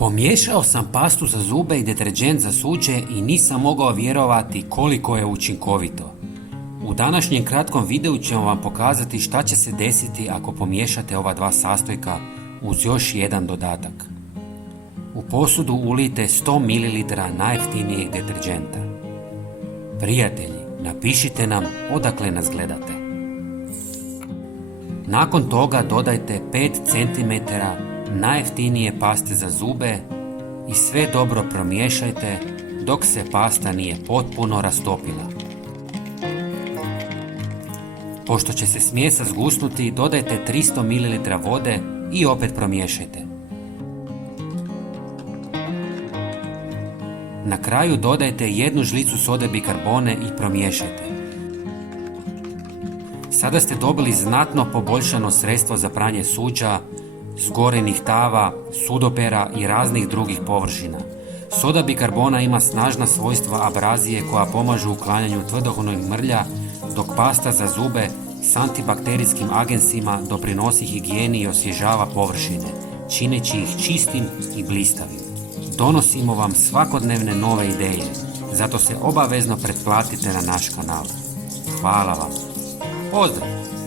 Pomiješao sam pastu za zube i deterđent za suđe i nisam mogao vjerovati koliko je učinkovito. U današnjem kratkom videu ćemo vam pokazati šta će se desiti ako pomiješate ova dva sastojka uz još jedan dodatak. U posudu ulijte 100 ml najjeftinijeg deterđenta. Prijatelji, napišite nam odakle nas gledate. Nakon toga dodajte 5 cm najjeftinije paste za zube i sve dobro promiješajte dok se pasta nije potpuno rastopila. Pošto će se smjesa zgusnuti, dodajte 300 ml vode i opet promiješajte. Na kraju dodajte 1 žlicu sode bikarbone i promiješajte. Sada ste dobili znatno poboljšano sredstvo za pranje suđa, zgorenih tava, sudopera i raznih drugih površina. Soda bikarbona ima snažna svojstva abrazije koja pomažu uklanjanju tvrdohornog mrlja, dok pasta za zube s antibakterijskim agensima doprinosi higijeni i osvježava površine, čineći ih čistim i blistavim. Donosimo vam svakodnevne nove ideje, zato se obavezno pretplatite na naš kanal. Hvala vam. Pozdrav!